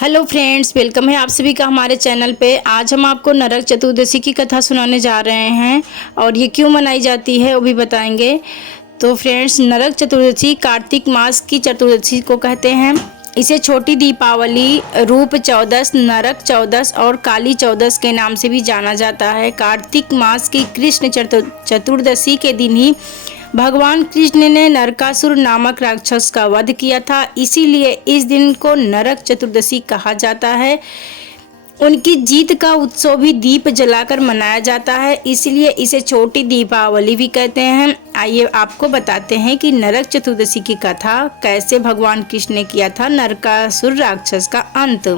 Hello friends, welcome है आप सभी का हमारे चैनल पे। आज हम आपको नरक चतुर्दशी की कथा सुनाने जा रहे हैं और ये क्यों मनाई जाती है वो भी बताएंगे। तो फ्रेंड्स, नरक चतुर्दशी कार्तिक मास की चतुर्दशी को कहते हैं। इसे छोटी दीपावली, रूप चौदस, नरक चौदस और काली चौदस के नाम से भी जाना जाता है। कार्तिक मास की कृष्ण चतुर्दशी के दिन ही भगवान कृष्ण ने नरकासुर नामक राक्षस का वध किया था, इसीलिए इस दिन को नरक चतुर्दशी कहा जाता है। उनकी जीत का उत्सव भी दीप जलाकर मनाया जाता है, इसलिए इसे छोटी दीपावली भी कहते हैं। आइए आपको बताते हैं कि नरक चतुर्दशी की कथा कैसे भगवान कृष्ण ने किया था नरकासुर राक्षस का अंत।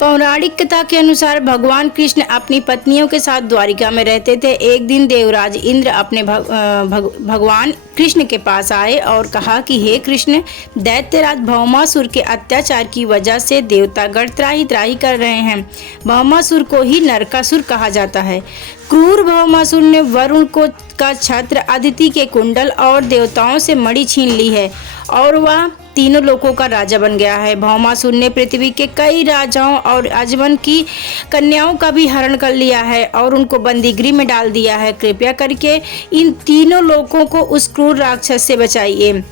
पौराणिक कथा के अनुसार भगवान कृष्ण अपनी पत्नियों के साथ द्वारिका में रहते थे। एक दिन देवराज इंद्र अपने भगवान कृष्ण के पास आए और कहा कि हे कृष्ण, दैत्यराज भौमासुर के अत्याचार की वजह से देवतागण त्राही त्राही कर रहे हैं। भौमासुर को ही नरकासुर कहा जाता है। क्रूर भौमासुर ने वरुण को का छत्र, अदिति के कुंडल और देवताओं से मणि छीन ली है और वह तीनों लोकों का राजा बन गया है। भौमासुर ने पृथ्वी के कई राजाओं और अजमन की कन्याओं का भी हरण कर लिया है और उनको बंदीगृह में डाल दिया है। कृपया करके इन तीनों लोगों को उस क्रूर राक्षस से बचाइए।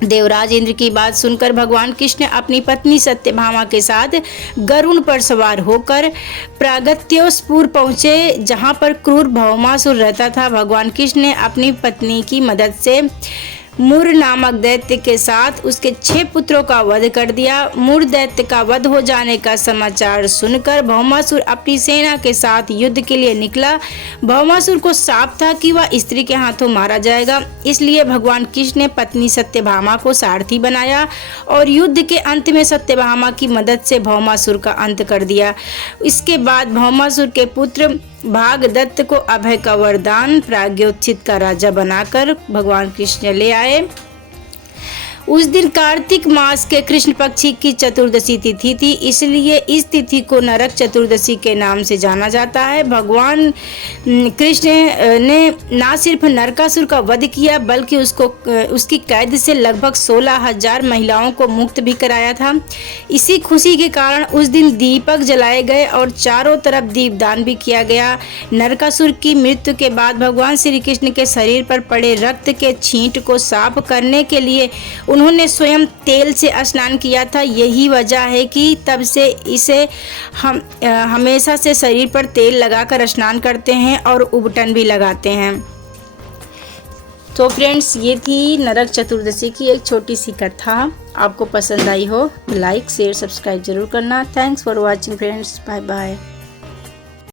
देवराज इंद्र की बात सुनकर भगवान कृष्ण अपनी पत्नी सत्यभामा के साथ गरुड़ पर सवार होकर प्रागत्योसपुर पहुंचे, जहां पर क्रूर भौमासुर रहता था। भगवान कृष्ण ने अपनी पत्नी की मदद से मुर नामक दैत्य के साथ उसके 6 पुत्रों का वध कर दिया। मुर दैत्य का वध हो जाने का समाचार सुनकर भौमासुर अपनी सेना के साथ युद्ध के लिए निकला। भौमासुर को साफ था कि वह स्त्री के हाथों मारा जाएगा, इसलिए भगवान कृष्ण ने पत्नी सत्यभामा को सारथी बनाया और युद्ध के अंत में सत्यभामा की मदद से भौमासुर का अंत कर दिया। इसके बाद भौमासुर के पुत्र भागदत्त को अभय का वरदान प्राग्योत्थित का राजा बनाकर भगवान कृष्ण ले आए। उस दिन कार्तिक मास के कृष्ण पक्षी की चतुर्दशी तिथि थी, इसलिए इस तिथि को नरक चतुर्दशी के नाम से जाना जाता है। भगवान कृष्ण ने न सिर्फ नरकासुर का वध किया बल्कि उसकी कैद से लगभग 16,000 महिलाओं को मुक्त भी कराया था। इसी खुशी के कारण उस दिन दीपक जलाए गए और चारों तरफ दीपदान भी किया गया। नरकासुर की मृत्यु के बाद भगवान श्री कृष्ण के शरीर पर पड़े रक्त के छींट को साफ करने के लिए उन्होंने स्वयं तेल से स्नान किया था। यही वजह है कि तब से इसे हम हमेशा से शरीर पर तेल लगाकर स्नान करते हैं और उबटन भी लगाते हैं। तो फ्रेंड्स, ये थी नरक चतुर्दशी की एक छोटी सी कथा। आपको पसंद आई हो तो लाइक शेयर सब्सक्राइब जरूर करना। Thanks for watching friends, bye bye.